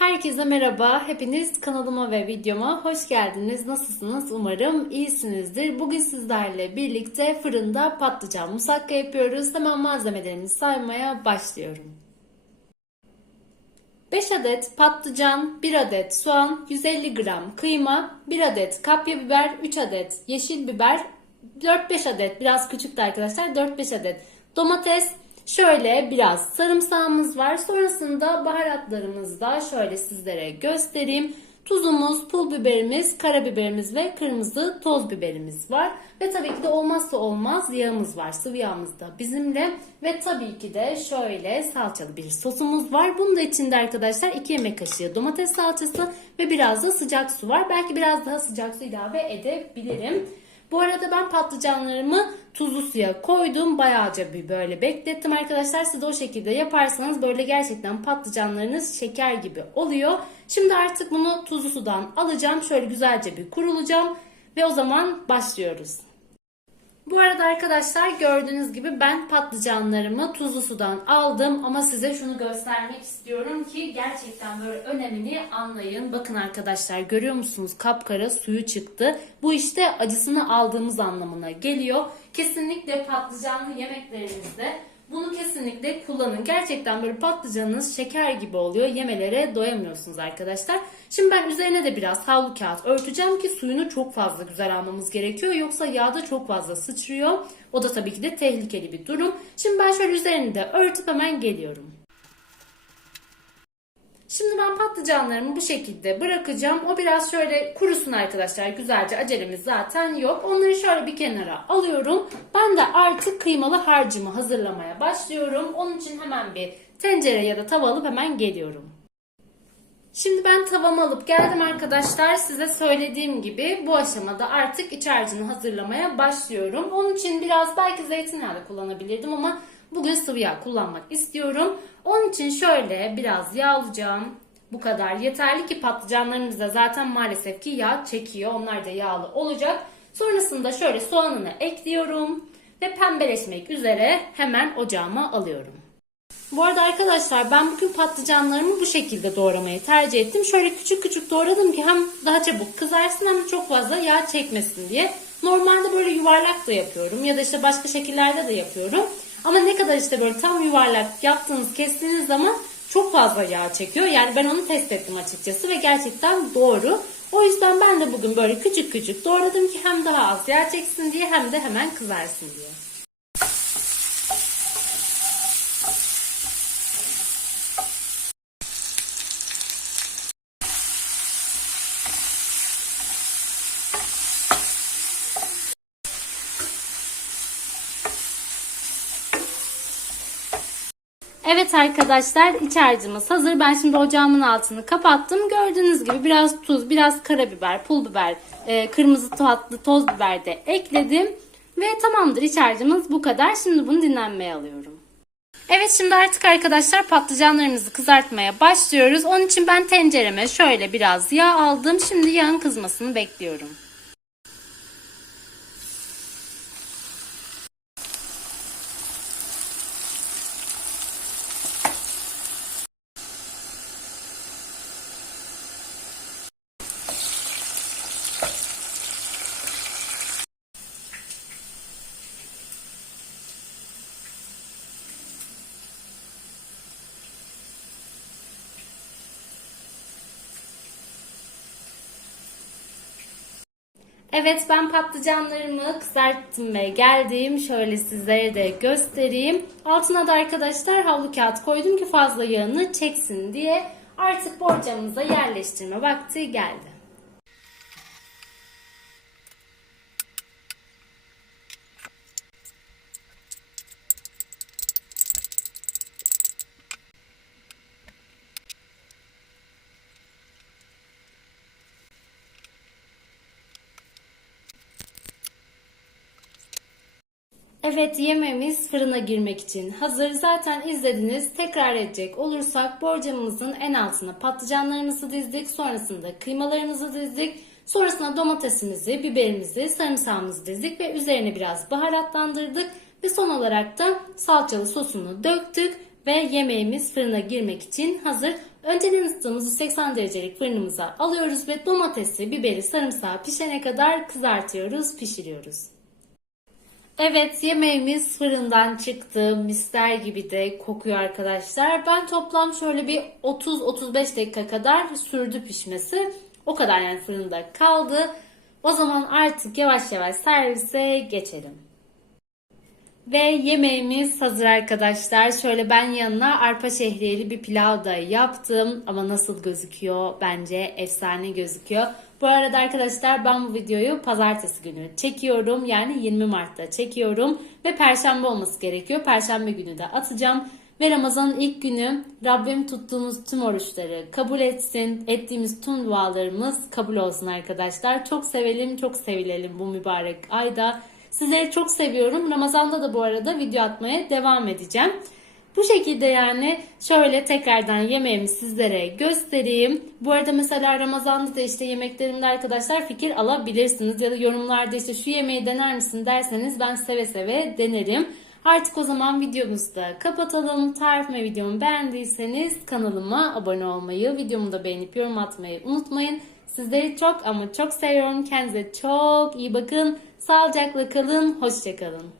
Herkese merhaba. Hepiniz kanalıma ve videoma hoş geldiniz. Nasılsınız? Umarım iyisinizdir. Bugün sizlerle birlikte fırında patlıcan musakka yapıyoruz. Hemen malzemelerimizi saymaya başlıyorum. 5 adet patlıcan, 1 adet soğan, 150 gram kıyma, 1 adet kapya biber, 3 adet yeşil biber, 4-5 adet biraz küçüktü arkadaşlar 4-5 adet domates, şöyle biraz sarımsağımız var. Sonrasında baharatlarımızı da şöyle sizlere göstereyim. Tuzumuz, pul biberimiz, karabiberimiz ve kırmızı toz biberimiz var. Ve tabii ki de olmazsa olmaz yağımız var. Sıvı yağımız da bizimle. Ve tabii ki de şöyle salçalı bir sosumuz var. Bunun da içinde arkadaşlar 2 yemek kaşığı domates salçası ve biraz da sıcak su var. Belki biraz daha sıcak su ilave edebilirim. Bu arada ben patlıcanlarımı tuzlu suya koydum. Bayağıca bir böyle beklettim arkadaşlar. Siz de o şekilde yaparsanız böyle gerçekten patlıcanlarınız şeker gibi oluyor. Şimdi artık bunu tuzlu sudan alacağım. Şöyle güzelce bir kurulacağım. Ve o zaman başlıyoruz. Bu arada arkadaşlar gördüğünüz gibi ben patlıcanlarımı tuzlu sudan aldım ama size şunu göstermek istiyorum ki gerçekten böyle önemini anlayın. Bakın arkadaşlar görüyor musunuz kapkara suyu çıktı. Bu işte acısını aldığımız anlamına geliyor. Kesinlikle patlıcanlı yemeklerinizde bunu kesinlikle kullanın. Gerçekten böyle patlıcanınız şeker gibi oluyor. Yemelere doyamıyorsunuz arkadaşlar. Şimdi ben üzerine de biraz havlu kağıt örteceğim ki suyunu çok fazla güzel almamız gerekiyor. Yoksa yağda çok fazla sıçrıyor. O da tabii ki de tehlikeli bir durum. Şimdi ben şöyle üzerini de örtüp hemen geliyorum. Şimdi ben patlıcanlarımı bu şekilde bırakacağım. O biraz şöyle kurusun arkadaşlar. Güzelce acelemiz zaten yok. Onları şöyle bir kenara alıyorum. Ben de artık kıymalı harcımı hazırlamaya başlıyorum. Onun için hemen bir tencere ya da tava alıp hemen geliyorum. Şimdi ben tavamı alıp geldim arkadaşlar. Size söylediğim gibi bu aşamada artık iç harcını hazırlamaya başlıyorum. Onun için biraz belki zeytinyağı da kullanabilirdim ama bugün sıvı yağ kullanmak istiyorum. Onun için şöyle biraz yağ alacağım. Bu kadar yeterli ki patlıcanlarımız da zaten maalesef ki yağ çekiyor. Onlar da yağlı olacak. Sonrasında şöyle soğanını ekliyorum ve pembeleşmek üzere hemen ocağıma alıyorum. Bu arada arkadaşlar ben bugün patlıcanlarımı bu şekilde doğramayı tercih ettim. Şöyle küçük küçük doğradım ki hem daha çabuk kızarsın hem de çok fazla yağ çekmesin diye. Normalde böyle yuvarlak da yapıyorum ya da işte başka şekillerde de yapıyorum. Ama ne kadar işte böyle tam yuvarlak yaptığınız kestiğiniz zaman çok fazla yağ çekiyor. Yani ben onu test ettim açıkçası ve gerçekten doğru. O yüzden ben de bugün böyle küçük küçük doğradım ki hem daha az yağ çeksin diye hem de hemen kızarsın diye. Evet arkadaşlar iç harcımız hazır. Ben şimdi ocağımın altını kapattım. Gördüğünüz gibi biraz tuz, biraz karabiber, pul biber, e, kırmızı tatlı toz biber de ekledim. Ve tamamdır iç harcımız bu kadar. Şimdi bunu dinlenmeye alıyorum. Evet şimdi artık arkadaşlar patlıcanlarımızı kızartmaya başlıyoruz. Onun için ben tencereme şöyle biraz yağ aldım. Şimdi yağın kızmasını bekliyorum. Evet ben patlıcanlarımı kızarttım ve geldim. Şöyle sizlere de göstereyim. Altına da arkadaşlar havlu kağıt koydum ki fazla yağını çeksin diye. Artık borcamıza yerleştirme vakti geldi. Evet yemeğimiz fırına girmek için hazır. Zaten izlediniz. Tekrar edecek olursak borcamımızın en altına patlıcanlarımızı dizdik. Sonrasında kıymalarımızı dizdik. Sonrasında domatesimizi, biberimizi, sarımsağımızı dizdik ve üzerine biraz baharatlandırdık. Ve son olarak da salçalı sosunu döktük ve yemeğimiz fırına girmek için hazır. Önceden ısıttığımız 180 derecelik fırınımıza alıyoruz ve domatesi, biberi, sarımsağı pişene kadar kızartıyoruz, pişiriyoruz. Evet yemeğimiz fırından çıktı. Mister gibi de kokuyor arkadaşlar. Ben toplam şöyle bir 30-35 dakika kadar sürdü pişmesi. O kadar yani fırında kaldı. O zaman artık yavaş yavaş servise geçelim. Ve yemeğimiz hazır arkadaşlar. Şöyle ben yanına arpa şehriyeli bir pilav da yaptım. Ama nasıl gözüküyor? Bence efsane gözüküyor. Bu arada arkadaşlar ben bu videoyu pazartesi günü çekiyorum. Yani 20 Mart'ta çekiyorum. Ve perşembe olması gerekiyor. Perşembe günü de atacağım. Ve Ramazan'ın ilk günü Rabbim tuttuğumuz tüm oruçları kabul etsin. Ettiğimiz tüm dualarımız kabul olsun arkadaşlar. Çok sevelim, çok sevilelim bu mübarek ayda. Sizleri çok seviyorum. Ramazan'da da bu arada video atmaya devam edeceğim. Bu şekilde yani şöyle tekrardan yemeğimi sizlere göstereyim. Bu arada mesela Ramazan'da da işte yemeklerimde arkadaşlar fikir alabilirsiniz. Ya da yorumlarda işte şu yemeği dener misin derseniz ben seve seve denerim. Artık o zaman videomuzu da kapatalım. Tarifime videomu beğendiyseniz kanalıma abone olmayı, videomu da beğenip yorum atmayı unutmayın. Sizleri çok ama çok seviyorum. Kendinize çok iyi bakın. Sağlıcakla kalın. Hoşçakalın.